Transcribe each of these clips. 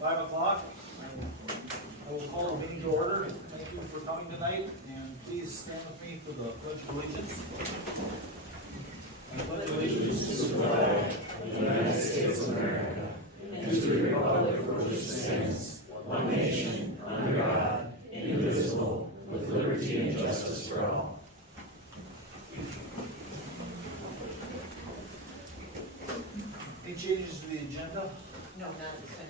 5 o'clock. I will call the meeting to order. Thank you for coming tonight, and please stand with me for the Pledge of Allegiance. I pledge allegiance to the flag of the United States of America and to the republic for which it stands, one nation, under God, indivisible, with liberty and justice for all. Any changes to the agenda? No, not at this time.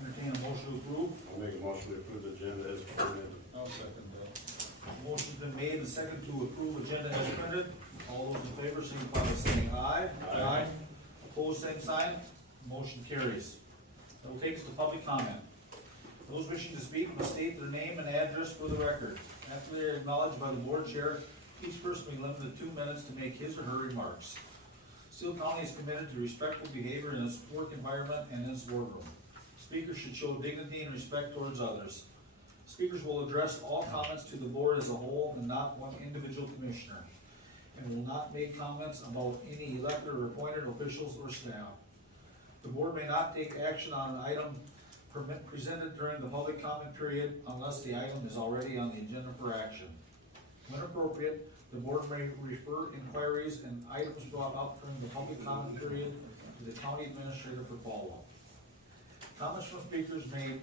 Entertain a motion to approve. I'll make a motion to approve the agenda as presented. I'll second that. Motion's been made and second to approve agenda as printed. All those in favor signify by saying aye. Aye. Opposed, same sign. Motion carries. That will take us to public comment. Those wishing to speak must state their name and address for the record. After they are acknowledged by the board chair, each person will be limited to 2 minutes to make his or her remarks. Steele County is committed to respectful behavior in its work environment and in its boardroom. Speakers should show dignity and respect towards others. Speakers will address all comments to the board as a whole and not one individual commissioner, and will not make comments about any elected or appointed officials or staff. The board may not take action on an item presented during the public comment period unless the item is already on the agenda for action. When appropriate, the board may refer inquiries and items brought up during the public comment period to the county administrator for follow-up. Comments from speakers may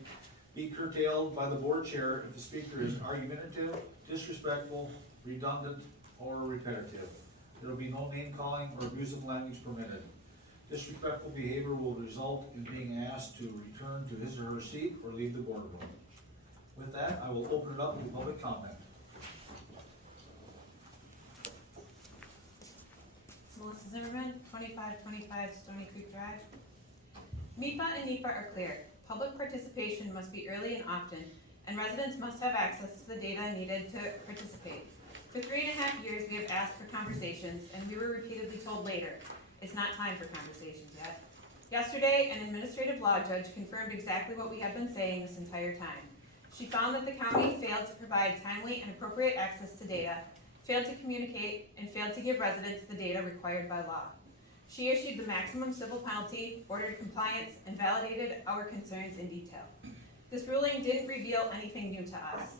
be curtailed by the board chair if the speaker is argumentative, disrespectful, redundant, or repetitive. There will be no name calling or abusive language permitted. Disrespectful behavior will result in being asked to return to his or her seat or leave the boardroom. With that, I will open it up to public comment. Melissa Zimmerman, 2525 Stony Creek Drive. MEPA and NEPA are clear. Public participation must be early and often, and residents must have access to the data needed to participate. For 3.5 years, we have asked for conversations, and we were repeatedly told later. It's not time for conversations yet. Yesterday, an administrative law judge confirmed exactly what we have been saying this entire time. She found that the county failed to provide timely and appropriate access to data, failed to communicate, and failed to give residents the data required by law. She issued the maximum civil penalty, ordered compliance, and validated our concerns in detail. This ruling didn't reveal anything new to us.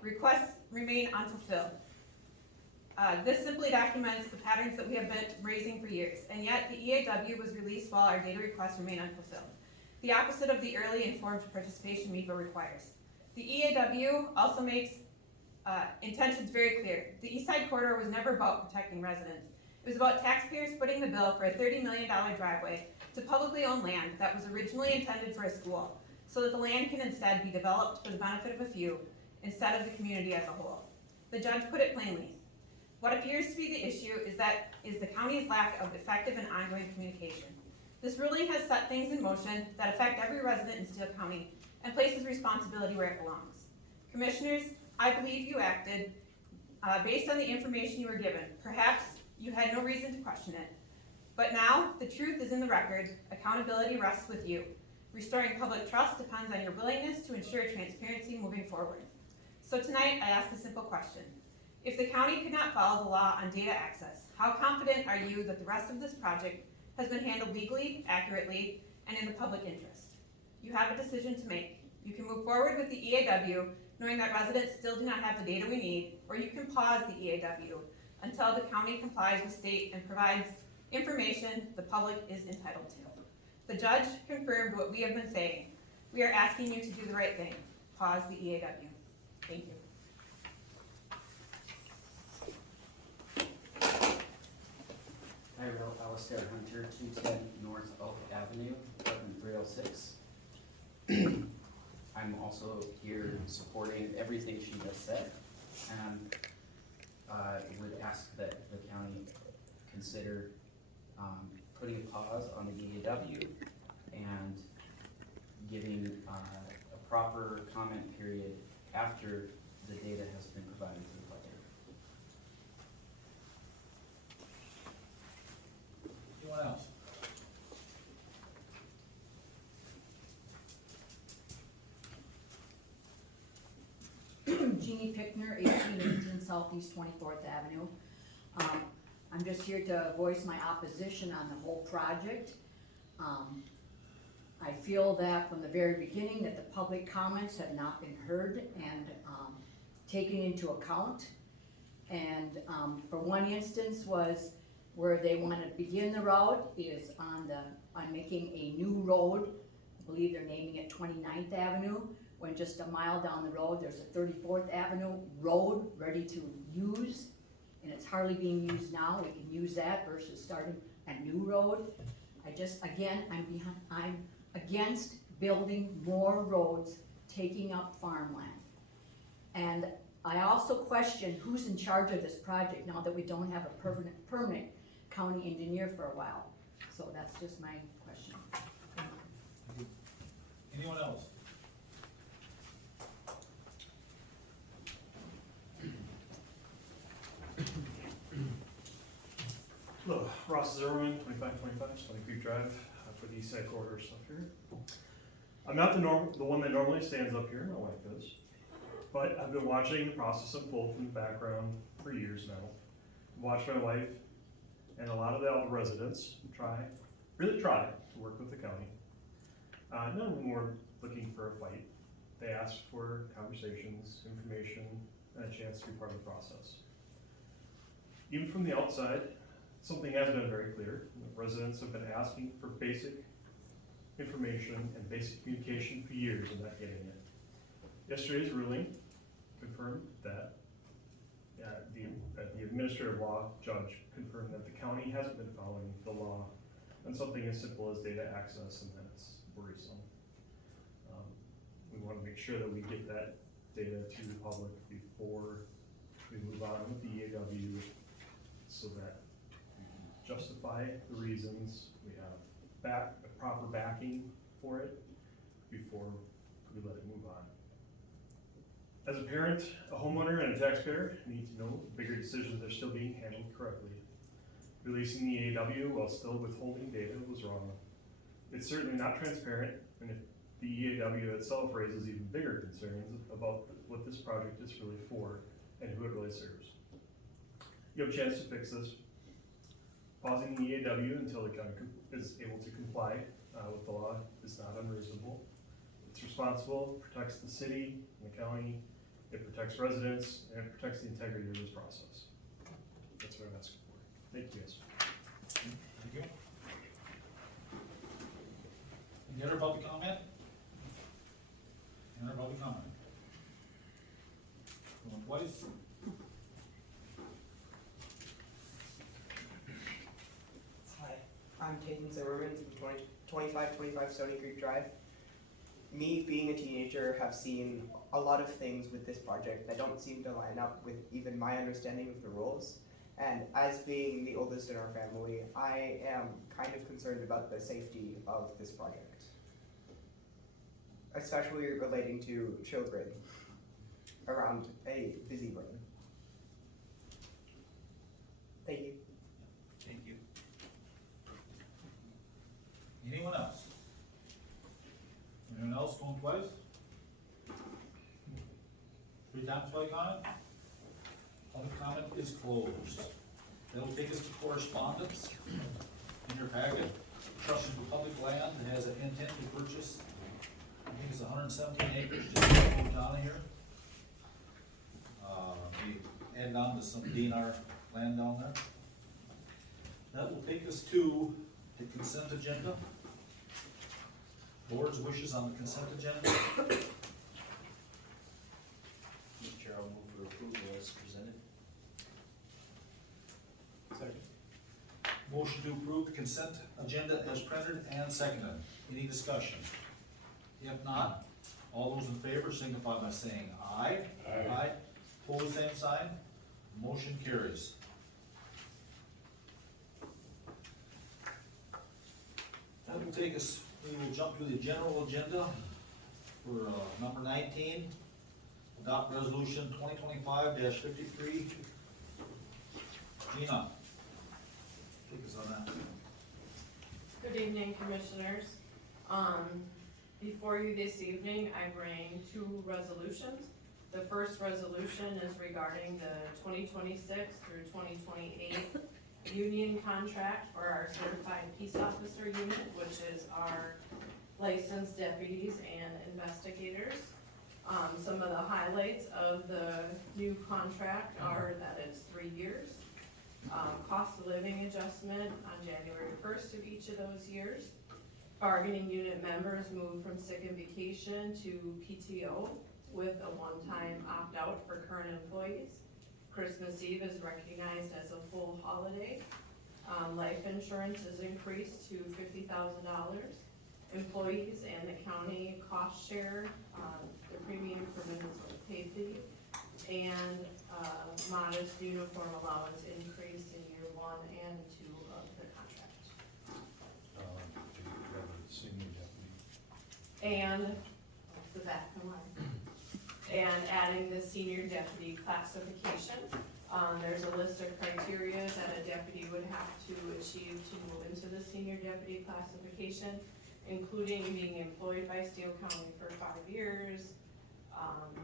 Requests remain unfulfilled. This simply documents the patterns that we have been raising for years, and yet the EAW was released while our data requests remain unfulfilled. The opposite of the early informed participation MEPA requires. The EAW also makes intentions very clear. The East Side Corridor was never about protecting residents. It was about taxpayers footing the bill for a $30 million driveway to publicly owned land that was originally intended for a school, so that the land can instead be developed for the benefit of a few, instead of the community as a whole. The judge put it plainly. What appears to be the issue is the county's lack of effective and ongoing communication. This ruling has set things in motion that affect every resident in Steele County and places responsibility where it belongs. Commissioners, I believe you acted based on the information you were given. Perhaps you had no reason to question it. But now, the truth is in the record. Accountability rests with you. Restoring public trust depends on your willingness to ensure transparency moving forward. So tonight, I ask a simple question. If the county could not follow the law on data access, how confident are you that the rest of this project has been handled legally, accurately, and in the public interest? You have a decision to make. You can move forward with the EAW, knowing that residents still do not have the data we need, or you can pause the EAW until the county complies with state and provides information the public is entitled to. The judge confirmed what we have been saying. We are asking you to do the right thing. Pause the EAW. Thank you. Hi, Alistair Hunter, 210 North Oak Avenue, apartment 306. I'm also here supporting everything she just said, and I would ask that the county consider putting a pause on the EAW and giving a proper comment period after the data has been provided to the public. Anyone else? Jeannie Pickner, 1818 Southeast 24th Avenue. I'm just here to voice my opposition on the whole project. I feel that from the very beginning that the public comments have not been heard and, taken into account. And, for one instance was where they wanna begin the route is on making a new road. I believe they're naming it 29th Avenue, when just a mile down the road, there's a 34th Avenue road ready to use. And it's hardly being used now, we can use that versus starting a new road. I'm against building more roads, taking up farmland. And I also question who's in charge of this project now that we don't have a permanent county engineer for a while. So that's just my question. Anyone else? Hello, Ross Zimmerman, 2525 Stony Creek Drive, for the East Side Corridor stuff here. I'm not the one that normally stands up here, my wife is, but I've been watching the process unfold from the background for years now. Watched my wife and a lot of the residents really try to work with the county. None of them were looking for a fight. They asked for conversations, information, and a chance to be part of the process. Even from the outside, something has been very clear. Residents have been asking for basic information and basic communication for years and not getting it. Yesterday's ruling confirmed that the administrative law judge confirmed that the county hasn't been following the law on something as simple as data access, and that it's worrisome. We want to make sure that we get that data to the public before we move on with the EAW, so that we can justify the reasons, we have proper backing for it before we let it move on. As a parent, a homeowner, and a taxpayer, need to know bigger decisions are still being handled correctly. Releasing the EAW while still withholding data was wrong. It's certainly not transparent, and if the EAW itself raises even bigger concerns about what this project is really for and who it really serves. You have a chance to fix this. Pausing the EAW until the county is able to comply with the law is not unreasonable. It's responsible, protects the city and the county, it protects residents, and it protects the integrity of this process. That's what I'm asking for. Thank you guys. Thank you. Any other public comment? Any other public comment? Going twice? Hi, I'm Tatum Zimmerman from 2525 Stony Creek Drive. Me, being a teenager, have seen a lot of things with this project that don't seem to line up with even my understanding of the rules. And as being the oldest in our family, I am kind of concerned about the safety of this project, especially relating to children around a busy road. Thank you. Thank you. Anyone else? Anyone else going twice? 3 times public comment? Public comment is closed. That'll take us to correspondence. In your packet, trust for public land that has an intent to purchase, I think it's 117 acres just south of Owatonna here. We added on to some DNR land down there. That will take us to the consent agenda. Board's wishes on the consent agenda. Mr. Chair, I'll move for approval as presented. Second. Motion to approve the consent agenda as printed and seconded. Any discussion? If not, all those in favor signify by saying aye. Aye. Pose same sign. Motion carries. That will take us, we will jump to the general agenda for number 19. Adopt resolution 2025-53. Gina, take us on that. Good evening, Commissioners. Before you this evening, I bring 2 resolutions. The first resolution is regarding the 2026 through 2028 union contract for our certified peace officer unit, which is our licensed deputies and investigators. Some of the highlights of the new contract are that it's 3 years. Cost of living adjustment on January 1st of each of those years. Bargaining unit members move from sick and vacation to PTO with a one-time opt-out for current employees. Christmas Eve is recognized as a full holiday. Life insurance is increased to $50,000. Employees and the county cost share, the premium for Minnesota paid leave, and modest uniform allowance increase in year 1 and 2 of the contract. Senior deputy. And, the back of the line. And adding the senior deputy classification. There's a list of criteria that a deputy would have to achieve to move into the senior deputy classification, including being employed by Steele County for 5 years,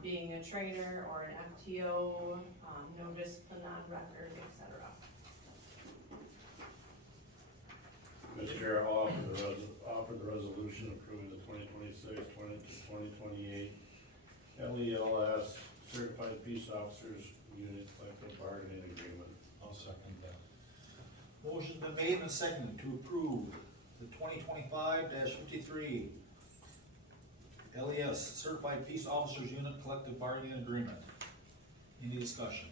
being a trainer or an FTO, no discipline on record, etc. Mr. Chair, I'll offer the resolution approving the 2026-2028 LELS Certified Peace Officers Unit Collective Bargaining Agreement. I'll second that. Motion's been made and seconded to approve the 2025-53 LES Certified Peace Officers Unit Collective Bargaining Agreement. Any discussion?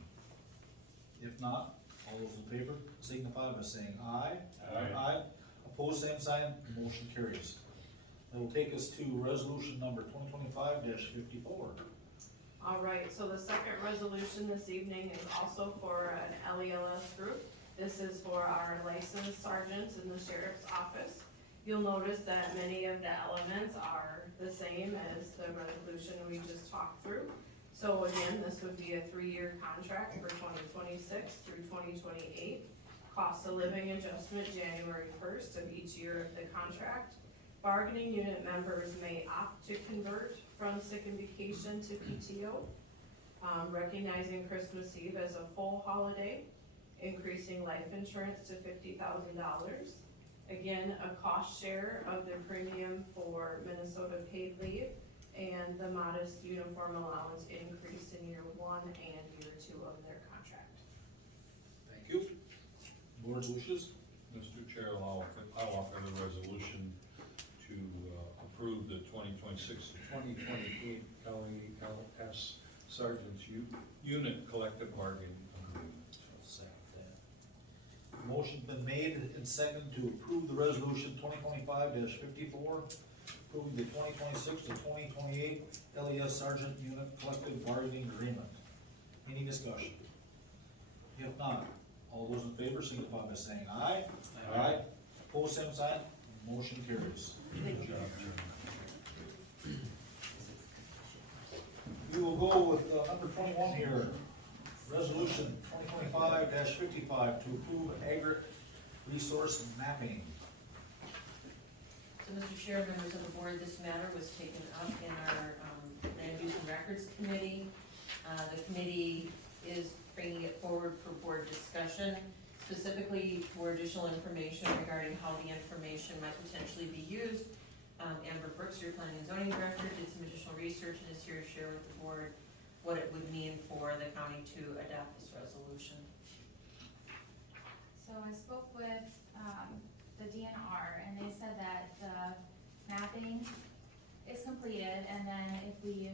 If not, all those in favor signify by saying aye. Aye. Opposed, same sign, motion carries. That will take us to resolution number 2025-54. All right, so the second resolution this evening is also for an LELS group. This is for our licensed sergeants in the sheriff's office. You'll notice that many of the elements are the same as the resolution we just talked through. So again, this would be a 3-year contract for 2026 through 2028. Cost of living adjustment January 1st of each year of the contract. Bargaining unit members may opt to convert from sick and vacation to PTO, recognizing Christmas Eve as a full holiday, increasing life insurance to $50,000. Again, a cost share of the premium for Minnesota paid leave, and the modest uniform allowance increase in year 1 and year 2 of their contract. Thank you. Board's wishes? Mr. Chair, I'll offer the resolution to approve the 2026 to 2028 County S Sergeant's Unit Collective Bargaining Agreement. I'll second that. Motion's been made and seconded to approve the resolution 2025-54, approving the 2026 to 2028 LES Sergeant Unit Collective Bargaining Agreement. Any discussion? If not, all those in favor signify by saying aye. Aye. Opposed, same sign, motion carries. Thank you. Good job, Chair. We will go with number 21 here, resolution 2025-55 to approve aggregate resource mapping. So, Mr. Chair, members of the board, this matter was taken up in our Land Use and Records Committee. The committee is bringing it forward for board discussion, specifically for additional information regarding how the information might potentially be used. Amber Brooks, your planning and zoning director, did some additional research and is here to share with the board what it would mean for the county to adopt this resolution. So I spoke with the DNR, and they said that the mapping is completed, and then if we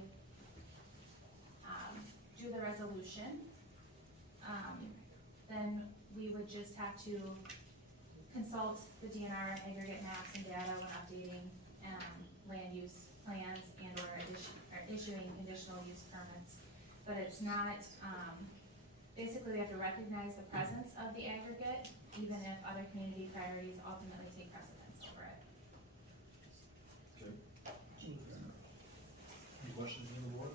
do the resolution, then we would just have to consult the DNR aggregate maps and data when updating land use plans and or issuing conditional use permits. But it's not, basically we have to recognize the presence of the aggregate, even if other community priorities ultimately take precedence over it. Okay. Any questions from the board?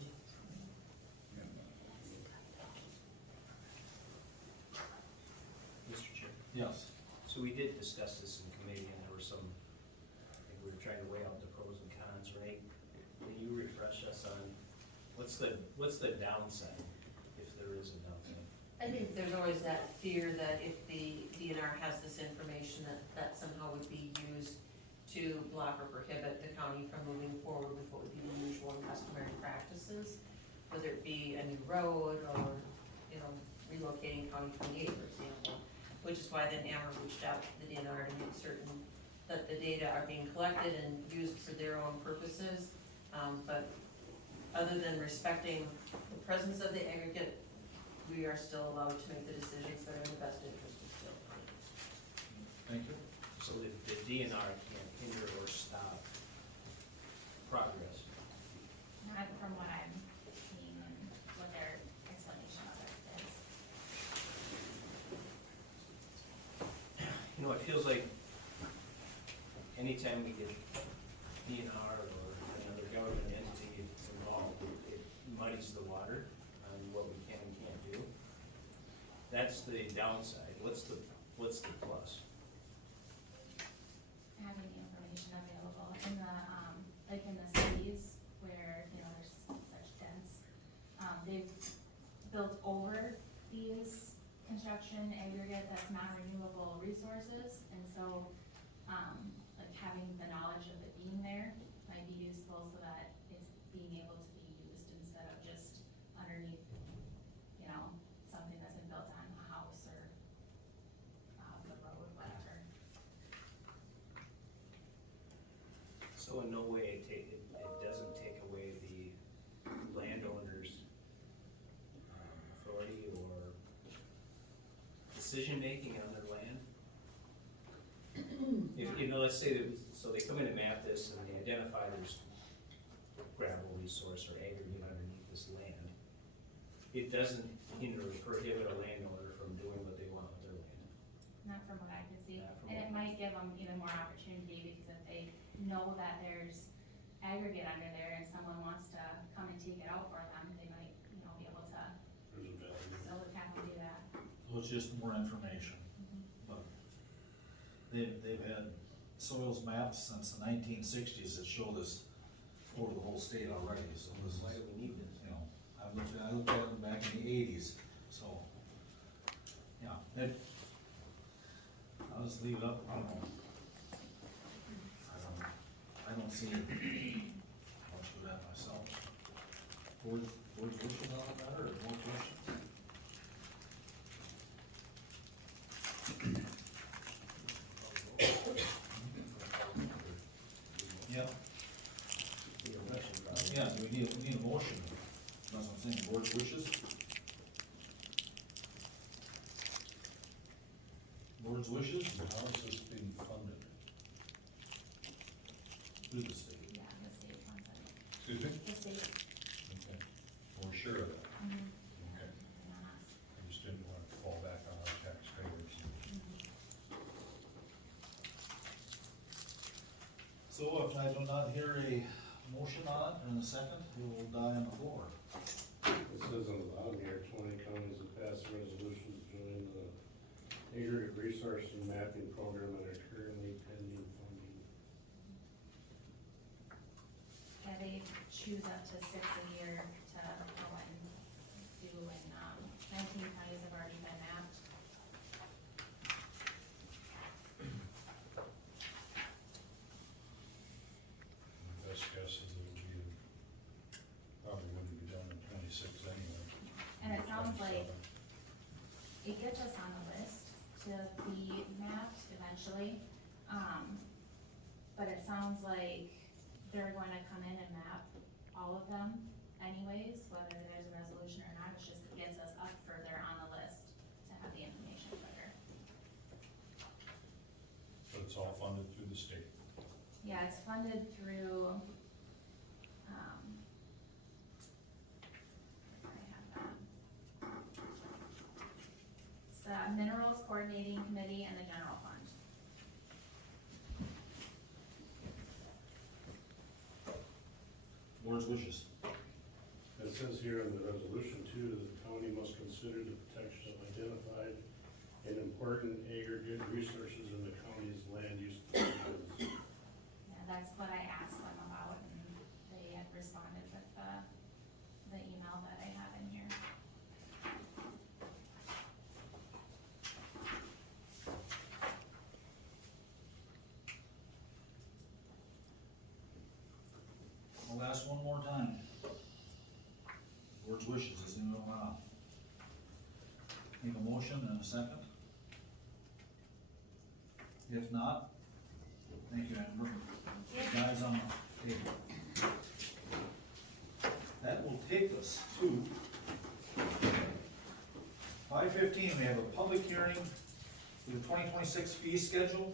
Mr. Chair, Yes. so we did discuss this in committee, and there were some, I think we were trying to weigh out the pros and cons, right? Can you refresh us on, what's the downside, if there is a downside? I think there's always that fear that if the DNR has this information, that somehow would be used to block or prohibit the county from moving forward with what would be the usual and customary practices, whether it be a new road or, you know, relocating County 28, for example, which is why then Amber reached out to the DNR to make certain that the data are being collected and used for their own purposes. But other than respecting the presence of the aggregate, we are still allowed to make the decisions that are in the best interest of the county. Thank you. So the DNR can't hinder or stop progress. Not from what I'm seeing and what their explanation of it is. You know, it feels like anytime we get DNR or another government entity involved, it muddies the water on what we can and can't do. That's the downside. What's the plus? Having the information available in the, like in the cities where, you know, there's such dense, they've built over these construction aggregate that's non-renewable resources, and so, like having the knowledge of it being there might be useful so that it's being able to be used instead of just underneath, you know, something that's been built on a house or, the road, whatever. So in no way it doesn't take away the landowner's authority or decision-making on their land? If, you know, let's say that, so they come in and map this and they identify there's gravel resource or aggregate underneath this land. It doesn't hinder or prohibit a landowner from doing what they want with their land. Not from what I can see, Not from and it what- might give them even more opportunity, because if they know that there's aggregate under there and someone wants to come and take it out for them, they might, you know, be able to There's a value. still kind of do that. So it's just more information. But they've had soils maps since the 1960s that show this over the whole state already, so this is, Why do we need this? you know, I looked at them back in the 80s, so, yeah, I'll just leave it up, I don't know. I don't see much of that myself. Board's wishes on that matter, or more questions? Yeah, The election probably. yeah, we need a motion, that's what I'm saying, board's wishes? Board's wishes, How is this being funded? through the state. Yeah, the state wants it. Excuse me? The state, Okay, we're sure of that. Okay, and on us. I just didn't want to fall back on our taxpayers. So if I do not hear a motion on it in a second, we will die on the floor. It says on the bottom here, 20 counties have passed a resolution to join the aggregate resource and mapping program and are currently pending funding. Yeah, they choose up to 6 a year to go and do, and, 19 counties have already been mapped. Best guess is it'll be, probably wouldn't be done in 26 anyway. And it sounds like 27. it gets us on the list to be mapped eventually. But it sounds like they're going to come in and map all of them anyways, whether there's a resolution or not. It's just it gets us up further on the list to have the information quicker. But it's all funded through the state. Yeah, it's funded through, I have that. It's the Minerals Coordinating Committee and the General Fund. Board's wishes. It says here in the resolution too, that the county must consider the protection of identified and important aggregate resources in the county's land use decisions. Yeah, that's what I asked them about, and they had responded with the email that I have in here. I'll ask one more time. Board's wishes, does anyone wanna make a motion and a second? If not, thank you, Amber. Guys on the table. That will take us to 5:15, we have a public hearing for the 2026 fee schedule.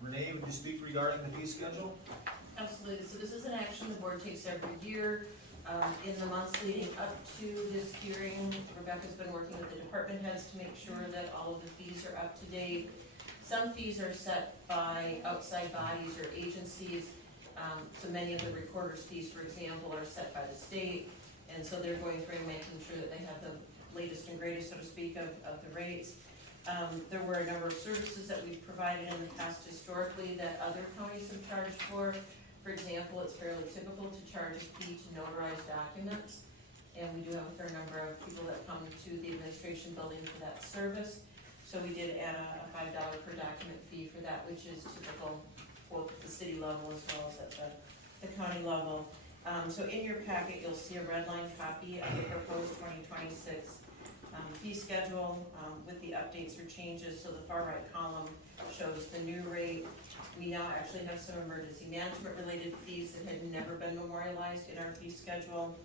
Renee, would you speak regarding the fee schedule? Absolutely, so this is an action the board takes every year. In the months leading up to this hearing, Rebecca's been working with the department heads to make sure that all of the fees are up to date. Some fees are set by outside bodies or agencies, so many of the recorder's fees, for example, are set by the state, and so they're going through and making sure that they have the latest and greatest, so to speak, of the rates. There were a number of services that we've provided in the past historically that other counties have charged for. For example, it's fairly typical to charge a fee to notarize documents, and we do have a fair number of people that come to the administration building for that service. So we did add a $5 per document fee for that, which is typical both at the city level as well as at the county level. So in your packet, you'll see a red line copy of the proposed 2026 fee schedule with the updates or changes. So the far right column shows the new rate. We now actually have some emergency management related fees that had never been memorialized in our fee schedule.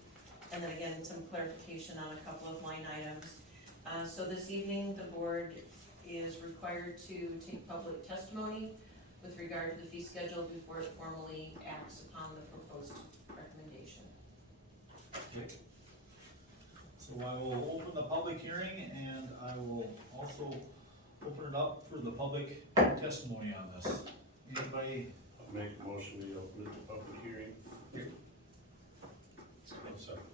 And then again, some clarification on a couple of line items. So this evening, the board is required to take public testimony with regard to the fee schedule before it formally acts upon the proposed recommendation. Okay. So I will open the public hearing, and I will also open it up for the public testimony on this. Anybody? I'll make a motion to open it to public hearing.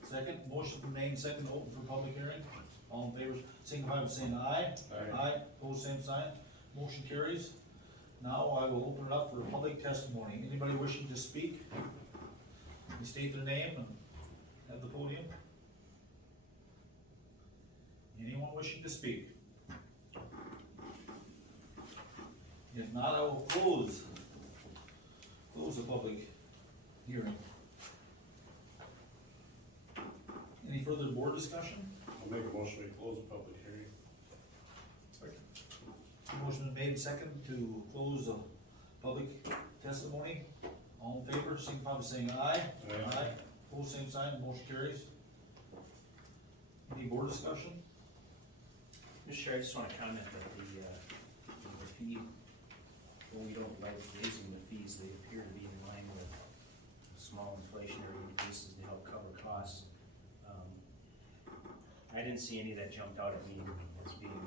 Second, motion been made, second, open for public hearing. All in favor, signify by saying aye. Aye. Pose same sign, motion carries. Now I will open it up for public testimony. Anybody wishing to speak? You state their name and have the podium. Anyone wishing to speak? If not, I will close the public hearing. Any further board discussion? I'll make a motion to close the public hearing. Motion been made second to close the public testimony. All in favor, signify by saying aye. Aye. Pose same sign, motion carries. Any board discussion? Mr. Chair, I just want to comment that the fee, when we don't like raising the fees, they appear to be in line with small inflationary increases to help cover costs. I didn't see any that jumped out at me as being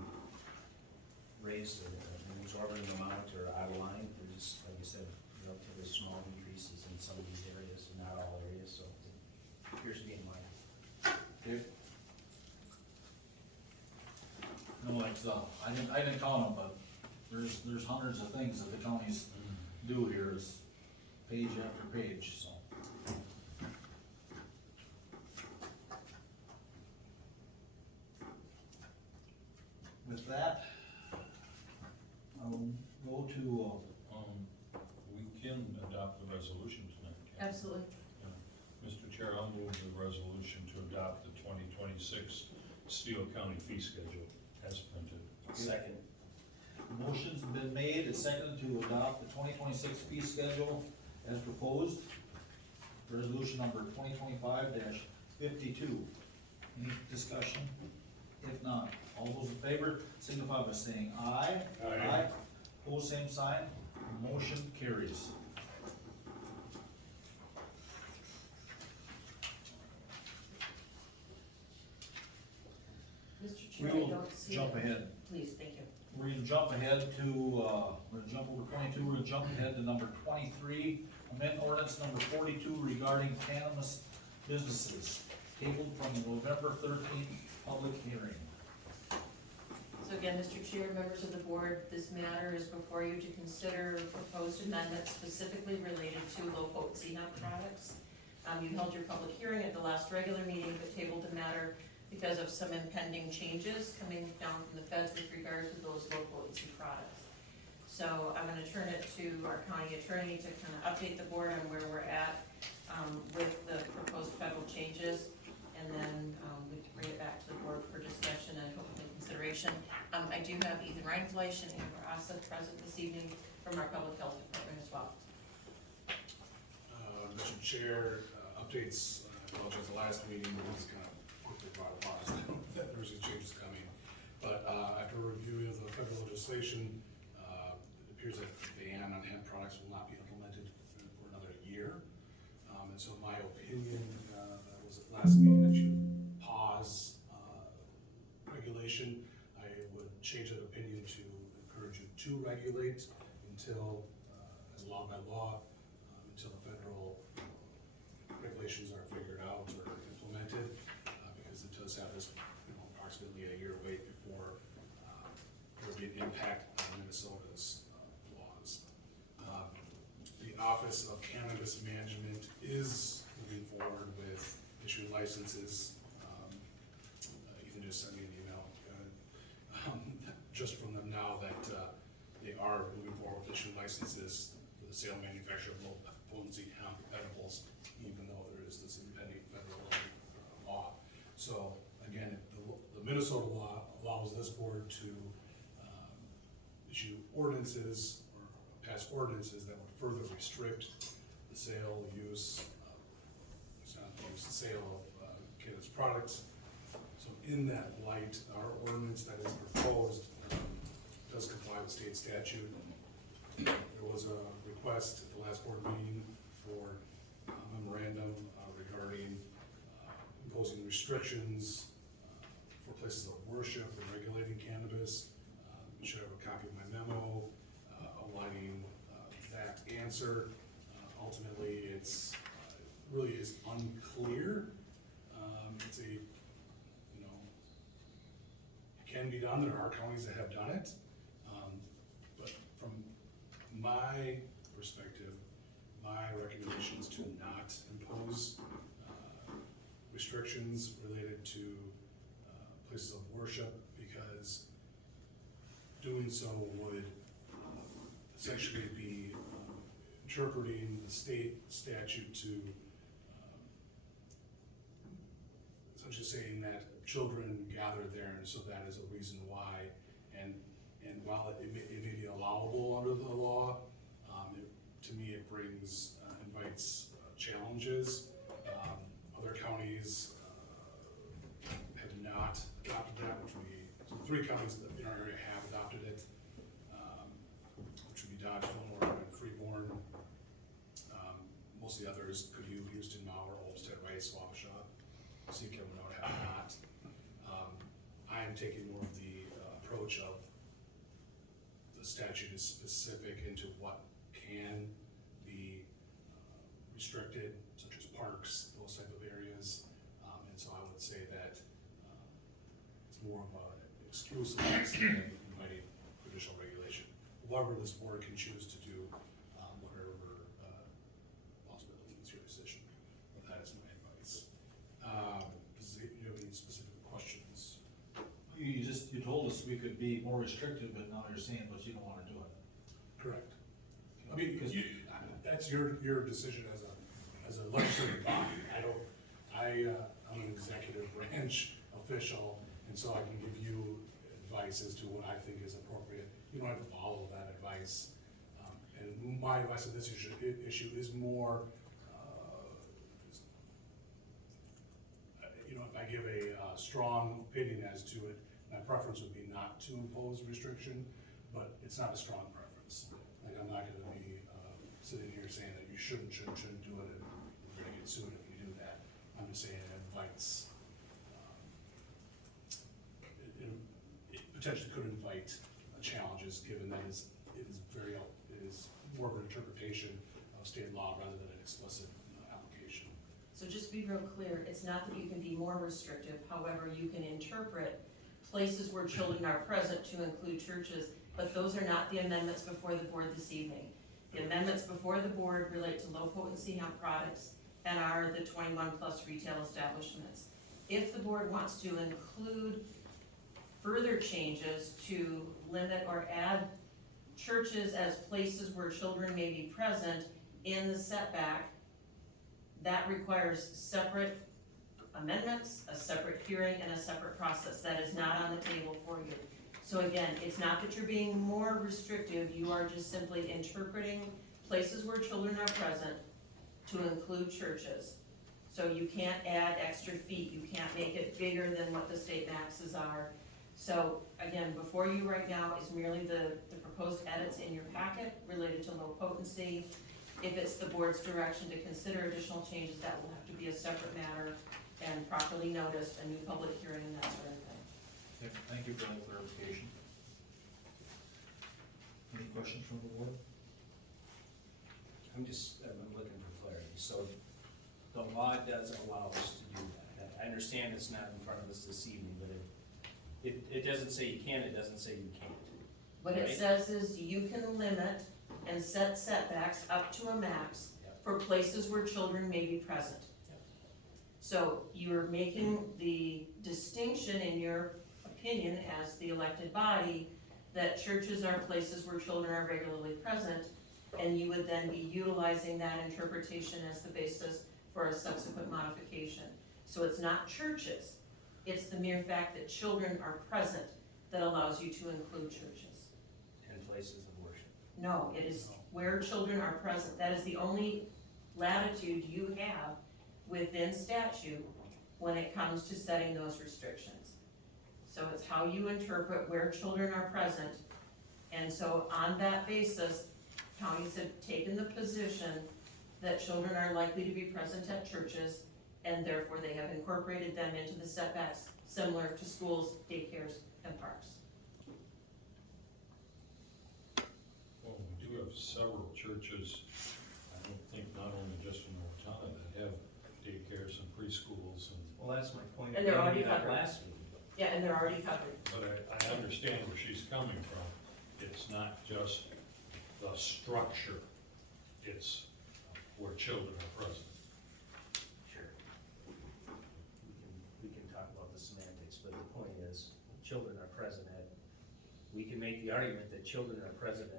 raised at an exorbitant amount or out of line. They're just, like I said, relatively small increases in some of these areas and not all areas, so it appears to be in line. Okay. No, it's, I didn't count them, but there's hundreds of things that the counties do here, it's page after page, so. With that, I will go to, We can adopt the resolution tonight, can't we? Absolutely. Mr. Chair, I'll move the resolution to adopt the 2026 Steele County fee schedule as printed. Second. motion's been made and seconded to adopt the 2026 fee schedule as proposed. Resolution number 2025-52. Any discussion? If not, all those in favor signify by saying aye. Aye. Pose same sign, motion carries. Mr. We Chair, I will don't see. jump it. ahead. Please, thank you. We're gonna jump ahead to, we're gonna jump over 22, we're gonna jump ahead to number 23, amend ordinance number 42 regarding cannabis businesses, tabled from the November 13th public hearing. So again, Mr. Chair, members of the board, this matter is before you to consider proposed amendments specifically related to low-potency hemp products. You held your public hearing at the last regular meeting, but tabled the matter because of some impending changes coming down from the feds with regard to those low-potency products. So I'm gonna turn it to our county attorney to kind of update the board on where we're at with the proposed federal changes, and then, we can bring it back to the board for discussion and hopefully consideration. I do have Ethan Reinfleisch and Amber Assa present this evening from our public health department as well. Mr. Chair, updates, I apologize, the last meeting was kind of quickly brought upon us that there was some changes coming. But after a review of the federal legislation, it appears that the ban on hemp products will not be implemented for another year. And so my opinion, that was at last meeting, that you pause regulation. I would change that opinion to encourage you to regulate until, as allowed by law, until the federal regulations are figured out or implemented, because it does have this, approximately a year wait before there will be an impact on Minnesota's laws. The Office of Cannabis Management is moving forward with issuing licenses. Ethan just sent me an email just from them now that they are moving forward with issuing licenses for the sale and manufacture of low potency hemp edibles, even though there is this impending federal law. So again, the Minnesota law allows this board to issue ordinances or pass ordinances that would further restrict the sale, use, the sale of cannabis products. So in that light, our ordinance that is proposed does comply with state statute. There was a request at the last board meeting for a memorandum regarding imposing restrictions for places of worship and regulating cannabis. You should have a copy of my memo outlining that answer. Ultimately, it's really is unclear. It's a, it can be done. There are counties that have done it. But from my perspective, my recommendation is to not impose restrictions related to places of worship, because doing so would essentially be interpreting the state statute to essentially saying that children gather there, and so that is a reason why. And while it may be allowable under the law, to me it brings, invites challenges. Other counties have not adopted that, which would be, so 3 counties in our area have adopted it, which would be Dodge, Fillmore, and Freeborn. Most of the others, Goodhue, Houston, Mauer, Olmsted, Rice, Wabasha, Seacom, Winona have not. I am taking more of the approach of the statute is specific into what can be restricted, such as parks, those type of areas. And so I would say that it's more of an exclusive than inviting additional regulation. However, this board can choose to do whatever ultimately is your decision, but that is my advice. Do you have any specific questions? You told us we could be more restrictive, but now you're saying, but you don't wanna do it. Correct. I mean, that's your decision as a legislative body. I'm an executive branch official, and so I can give you advice as to what I think is appropriate. You don't have to follow that advice. And my advice on this issue is more, if I give a strong opinion as to it, my preference would be not to impose restriction, but it's not a strong preference. Like, I'm not gonna be sitting here saying that you shouldn't do it, and we're gonna get sued if you do that. I'm just saying it invites, it potentially could invite challenges, given that it is more of an interpretation of state law rather than an explicit application. So just to be real clear, it's not that you can be more restrictive, however, you can interpret places where children are present to include churches, but those are not the amendments before the board this evening. The amendments before the board relate to low potency hemp products and are the 21+ retail establishments. If the board wants to include further changes to limit or add churches as places where children may be present in the setback, that requires separate amendments, a separate hearing, and a separate process. That is not on the table for you. So again, it's not that you're being more restrictive, you are just simply interpreting places where children are present to include churches. So you can't add extra feet, you can't make it bigger than what the state maxes are. So again, before you right now is merely the proposed edits in your packet related to low potency. If it's the board's direction to consider additional changes, that will have to be a separate matter and properly noticed, a new public hearing and that sort of thing. Okay, thank you for that clarification. Any questions from the board? I'm looking for clarity. So the law does allow us to do that. I understand it's not in front of us this evening, but it doesn't say you can, it doesn't say you can't. What it Right. says is you can limit and set setbacks up to a max Yep. for places where children may be present. Yep. So you're making the distinction in your opinion as the elected body that churches are places where children are regularly present, and you would then be utilizing that interpretation as the basis for a subsequent modification. So it's not churches, it's the mere fact that children are present that allows you to include churches. And places of worship. No, it is where children are present. That is the only latitude you have within statute when it comes to setting those restrictions. So it's how you interpret where children are present. And so on that basis, counties have taken the position that children are likely to be present at churches, and therefore they have incorporated them into the setbacks similar to schools, daycares, and parks. Well, we do have several churches, I don't think not only just in Owatonna, that have daycares and preschools and, Well, that's my point. And they're already That covered. last week. Yeah, and they're already covered. but I understand where she's coming from. It's not just the structure, it's where children are present. Sure. We can talk about the semantics, but the point is, children are present at, we can make the argument that children are present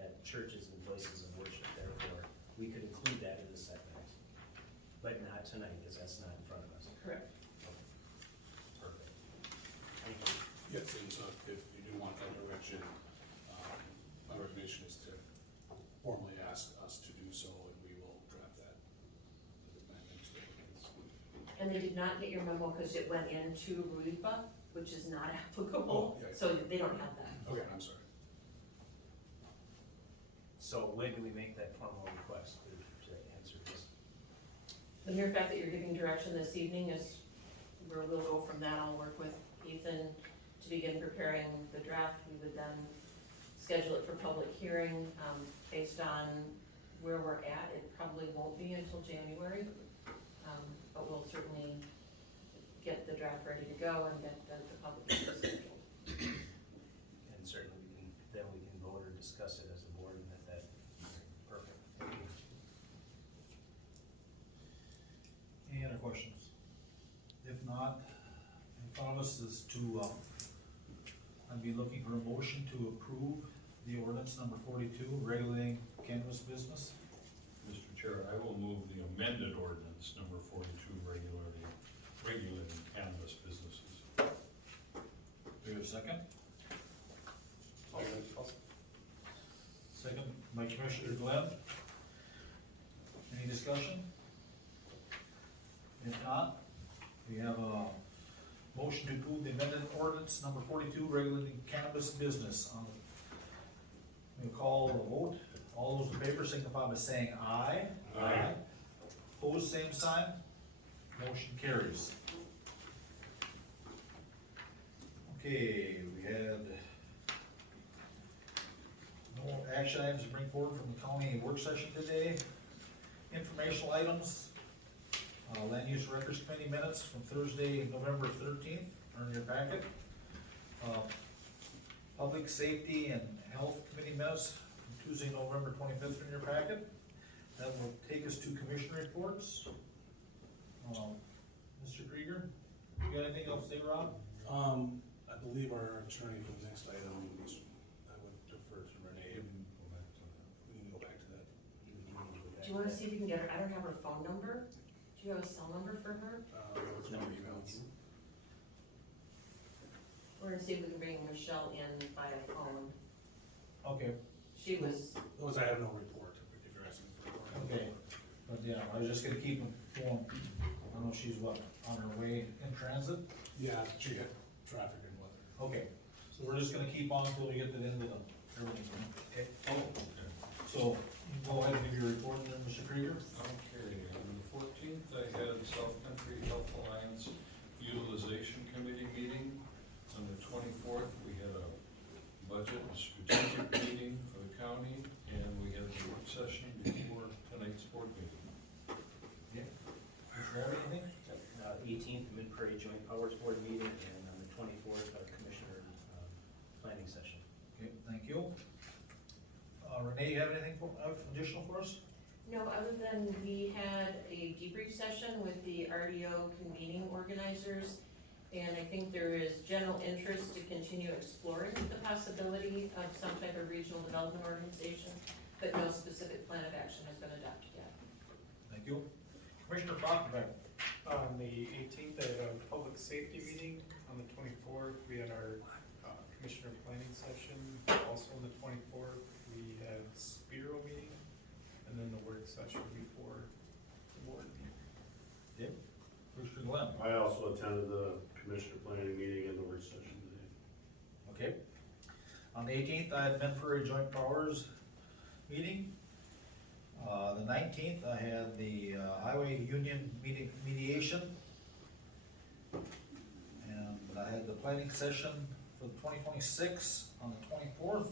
at churches and places of worship, therefore, we could include that in the setbacks. But not tonight, because that's not in front of us. Correct. Perfect. Thank you. Yes, and so if you do want that direction, my recommendation is to formally ask us to do so, and we will draft that. And they did not get your memo because it went into RUIPA, which is not applicable, Oh, yeah. so they don't have that. Okay, I'm sorry. So when do we make that formal request to answer this? The mere fact that you're giving direction this evening is where we'll go from that. I'll work with Ethan to begin preparing the draft. We would then schedule it for public hearing, based on where we're at. It probably won't be until January, but we'll certainly get the draft ready to go and get the public hearing scheduled. And certainly we can vote or discuss it as a board and at that. Perfect. Thank you. Any other questions? If not, in front of us is to, I'd be looking for a motion to approve the ordinance number 42, regulating cannabis business. Mr. Chair, I will move the amended ordinance number 42, regulating cannabis businesses. Do you have a second? Second by Commissioner Glenn. Any discussion? If not, we have a motion to approve the amended ordinance number 42, regulating cannabis business. We'll call the vote. All those in favor signify by saying aye. Aye. Opposed, same sign. Motion carries. Okay, we had no action items to bring forward from the county work session today. Informational items, land use records committee minutes from Thursday, November 13th, are in your packet. Public safety and health committee minutes from Tuesday, November 25th, are in your packet. That will take us to commissioner reports. Mr. Krieger, you got anything else to say, Rob? I believe our attorney for the next item, I would defer to Renee. We can go back to that. Do you you wanna see if you can get her, I don't have her phone number, do you have a cell number for her? Those number emails. We're gonna see if we can bring Michelle in by a phone, Okay, she was, Those I have no report, if you're asking for a report. okay, but yeah, I was just gonna keep them going. I don't know, she's what, on her way in transit? Yeah, she had traffic and weather. Okay, so we're just gonna keep on until we get to the end of the, everything. Okay. Oh, okay. So, you go ahead and give your report then, Mr. Krieger. Okay, on the 14th, I had South Country Health Alliance Utilization Committee meeting. On the 24th, we had a budget and strategic meeting for the county, and we had a work session before tonight's board meeting. Mr. Have anything? 18th, Mid-Prairie Joint Powers Board meeting, and on the 24th, our Commissioner planning session. Okay, thank you. Renee, you have anything additional for us? no, other than we had a debrief session with the RDO convening organizers, and I think there is general interest to continue exploring the possibility of some type of regional development organization, but no specific plan of action has been adopted yet. Thank you. Commissioner Falkenbeck. On the 18th, I had a public safety meeting. On the 24th, we had our commissioner planning session. Also on the 24th, we had Spiro meeting, and then the work session before the board meeting. Commissioner Glenn. I also attended the commissioner planning meeting and the work session today. Okay. On the 18th, I had Menfrey Joint Powers meeting. The 19th, I had the Highway Union meeting, mediation. And I had the planning session for the 2026 on the 24th.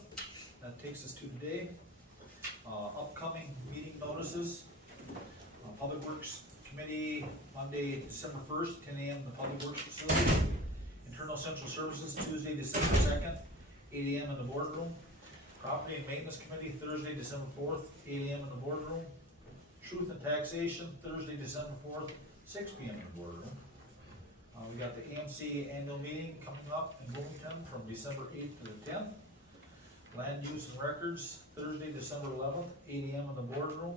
That takes us to today. Upcoming meeting notices. Public Works Committee, Monday, December 1st, 10 a.m. in the Public Works Facility. Internal Central Services, Tuesday, December 2nd, 8 a.m. in the boardroom. Property and Maintenance Committee, Thursday, December 4th, 8 a.m. in the boardroom. Truth and Taxation, Thursday, December 4th, 6 p.m. in the boardroom. We got the AMC annual meeting coming up in Bloomington from December 8th to the 10th. Land Use and Records, Thursday, December 11th, 8 a.m. in the boardroom.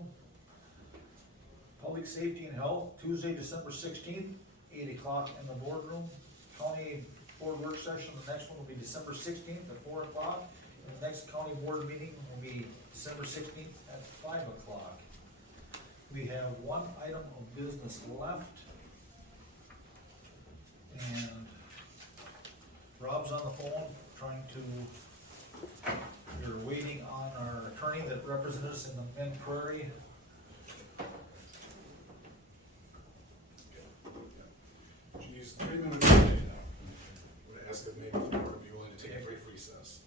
Public Safety and Health, Tuesday, December 16th, 8 o'clock in the boardroom. County Board Work Session, the next one will be December 16th at 4 o'clock. And the next county board meeting will be December 16th at 5 o'clock. We have one item of business left. And Rob's on the phone trying to, we're waiting on our attorney that represented us in the Minn Prairie. She's 3 minutes away now. Would ask if maybe the board would be willing to take a brief recess.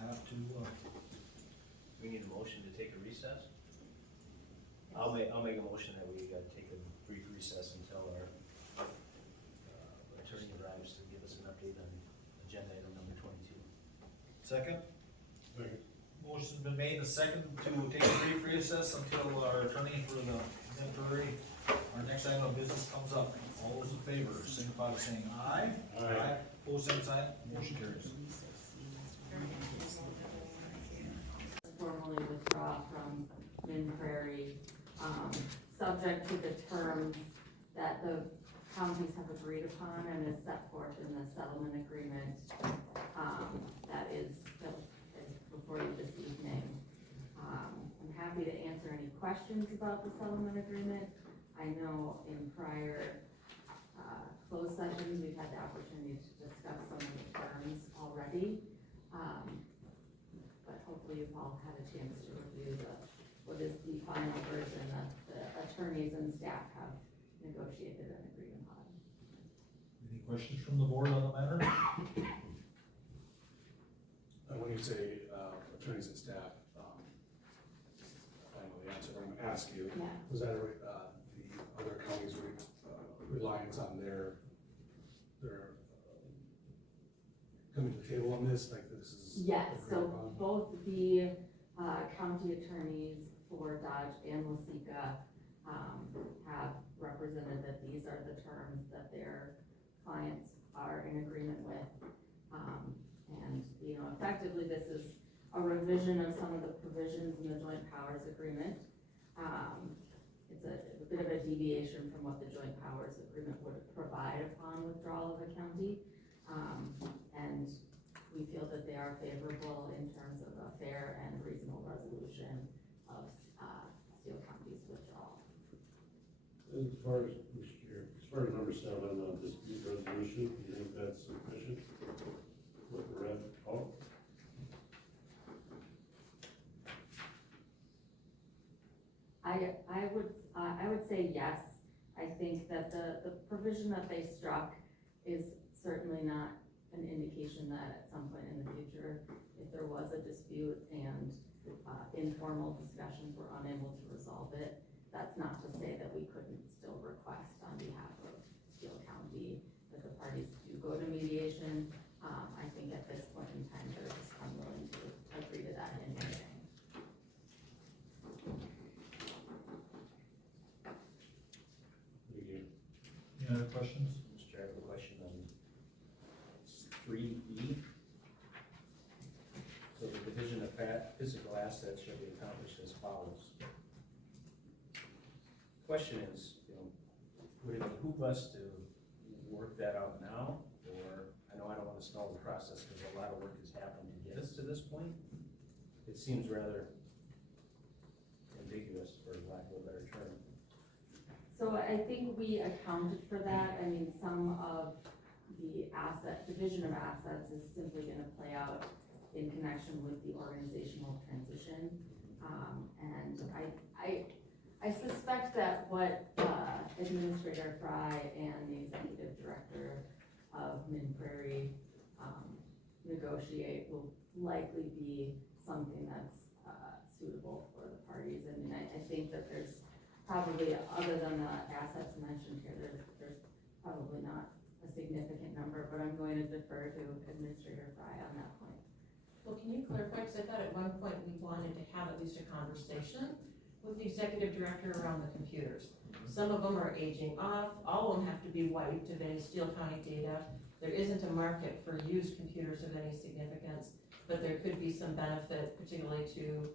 Have to, We need a motion to take a recess? I'll make a motion that we take a brief recess until our attorney arrives to give us an update on agenda item number 22. second? Second. Motion's been made, a second to take a brief recess until our attorney for the Minn Prairie, our next item of business comes up. All those in favor, signify by saying aye. Aye. Pose same sign, motion carries. Formally withdraw from Minn Prairie, subject to the terms that the counties have agreed upon and is set forth in the settlement agreement, that is before you this evening. I'm happy to answer any questions about the settlement agreement. I know in prior, closed sessions, we've had the opportunity to discuss some of the terms already. But hopefully you've all had a chance to review what is the final version that the attorneys and staff have negotiated an agreement on. Any questions from the board on the matter? When you say attorneys and staff, I know the answer I'm gonna ask you. Yeah. Was that the other counties' reliance on their coming to the table on this, like this is? Yes, agreed so upon? both the county attorneys for Dodge and Waseca have represented that these are the terms that their clients are in agreement with. And, effectively this is a revision of some of the provisions in the joint powers agreement. It's a bit of a deviation from what the joint powers agreement would provide upon withdrawal of a county. And we feel that they are favorable in terms of a fair and reasonable resolution of Steele County's withdrawal. As far as, Mr. Chair, as far as number 7 on the dispute resolution, do you think that's sufficient with the red? Oh, I would say yes. I think that the provision that they struck is certainly not an indication that at some point in the future, if there was a dispute and informal discussions were unable to resolve it, that's not to say that we couldn't still request on behalf of Steele County that the parties do go to mediation. I think at this point in time, they're just unwilling to agree to that in writing. Any other questions? Mr. Chair, I have a question on 3E. So the division of physical assets shall be accomplished as follows. Question is, would it behoove us to work that out now? Or, I know I don't want to stall the process because a lot of work has happened to get us to this point. It seems rather ambiguous, for lack of a better term. So I think we accounted for that. I mean, some of the division of assets is simply gonna play out in connection with the organizational transition. And I suspect that what Administrator Fry and the Executive Director of Mid Prairie negotiate will likely be something that's suitable for the parties. I mean, I think that there's probably, other than the assets mentioned here, there's probably not a significant number, but I'm going to defer to Administrator Fry on that point. Well, can you clarify, because I thought at one point we wanted to have at least a conversation with the executive director around the computers. Some of them are aging off, all of them have to be wiped of any Steele County data. There isn't a market for used computers of any significance, but there could be some benefit, particularly to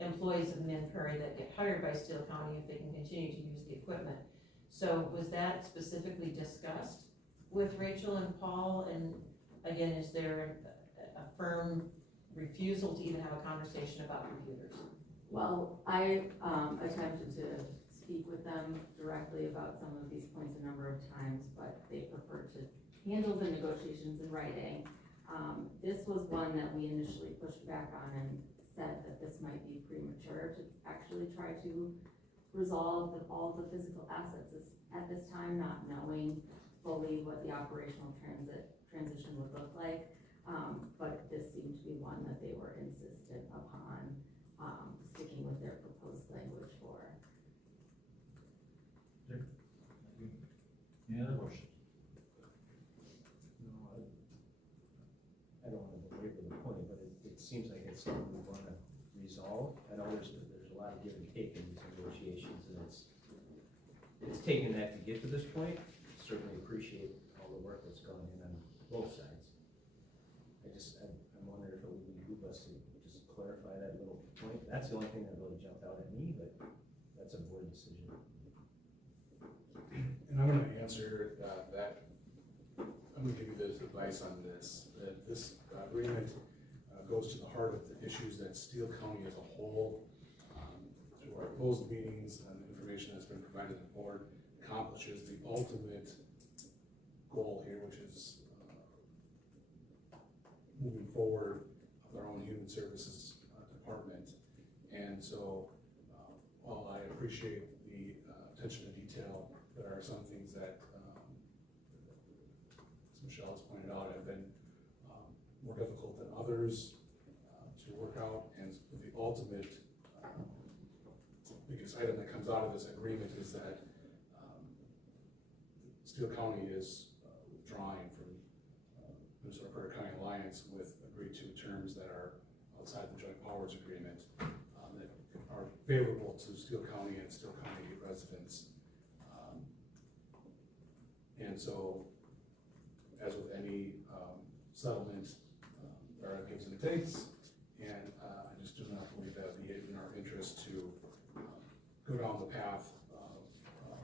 employees of Mid Prairie that get hired by Steele County if they can continue to use the equipment. So was that specifically discussed with Rachel and Paul? And again, is there a firm refusal to even have a conversation about computers? Well, I attempted to speak with them directly about some of these points a number of times, but they preferred to handle the negotiations in writing. This was one that we initially pushed back on and said that this might be premature to actually try to resolve all the physical assets at this time, not knowing fully what the operational transition would look like. But this seemed to be one that they were insistent upon sticking with their proposed language for. Any other questions? No, I don't want to belabor the point, but it seems like it's something we want to resolve. I know there's a lot of give and take in these negotiations, and it's taken that to get to this point. Certainly appreciate all the work that's gone in on both sides. I'm wondering if it would behoove us to just clarify that little point. That's the only thing that really jumped out at me, but that's a board decision. And I'm gonna answer that. I'm gonna give you this advice on this, that this agreement goes to the heart of the issues that Steele County as a whole, through our closed meetings and the information that's been provided to the board, accomplishes the ultimate goal here, which is moving forward of our own human services department. And so, while I appreciate the attention to detail, there are some things that, as Michelle has pointed out, have been more difficult than others to work out. And the ultimate biggest item that comes out of this agreement is that Steele County is withdrawing from Minnesota Prairie County Alliance with agreed to terms that are outside the joint powers agreement that are favorable to Steele County and Steele County residents. And so, as with any settlement, there are gives and takes, and go down the path of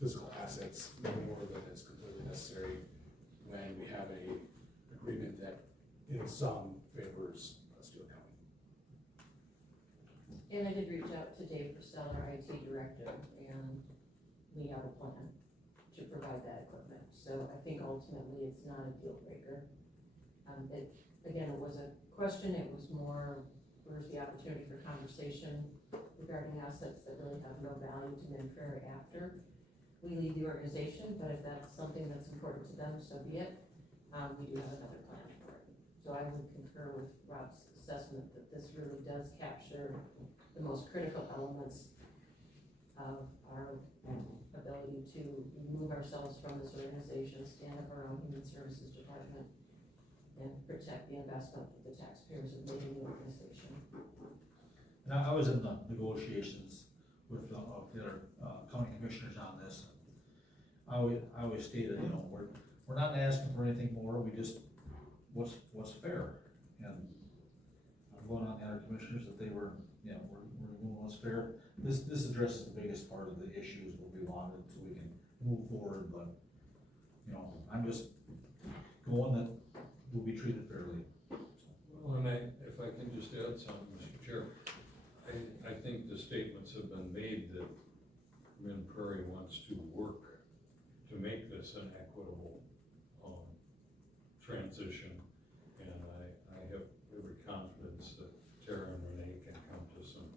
physical assets more than is completely necessary when we have a agreement that in some favors Steele County. And I did reach out to Dave Purcell, our IT director, and we have a plan to provide that equipment. So I think ultimately it's not a deal breaker. Again, it was a question, it was more, where's the opportunity for conversation regarding assets that really have no value to Mid Prairie after we leave the organization, but if that's something that's important to them, so be it. We do have another plan for it. So I would concur with Rob's assessment that this really does capture the most critical elements of our ability to remove ourselves from this organization, stand up our own human services department, and protect the investment that the taxpayers have made in the organization. Now, I was in the negotiations with the other county commissioners on this. I always stated, you know, we're not asking for anything more, we just, what's fair? And I'm going on the other commissioners that they were, you know, we're doing what's fair. This addresses the biggest part of the issues where we wanted, so we can move forward, but, you know, I'm just going that we'll be treated fairly. Well, and if I can just add something, Mr. Chair, I think the statements have been made that Mid Prairie wants to work to make this an equitable, transition, and I have every confidence that Tara and Renee can come to some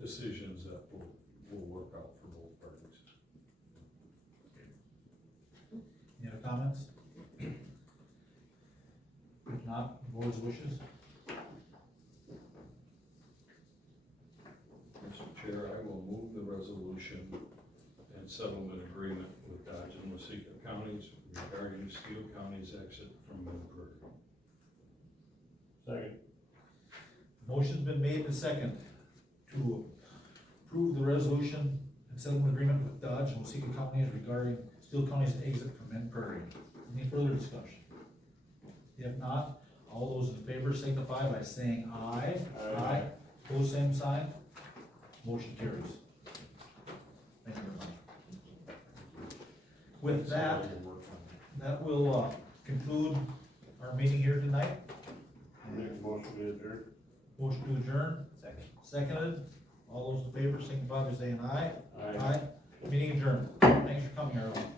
decisions that will work out for both parties. Any other comments? If not, board's wishes. Mr. Chair, I will move the resolution and settlement agreement with Dodge and Waseca counties regarding Steele County's exit from Mid Prairie. Second. Motion's been made and second to approve the resolution and settlement agreement with Dodge and Waseca counties regarding Steele County's exit from Mid Prairie. Any further discussion? If not, all those in favor signify by saying aye. Aye. Pose same sign. Motion carries. Thank you very much. With that, that will conclude our meeting here tonight. Make a motion to adjourn. Motion to adjourn. Second. Seconded. All those in favor signify by saying aye. Aye. Meeting adjourned. Thanks for coming, everyone.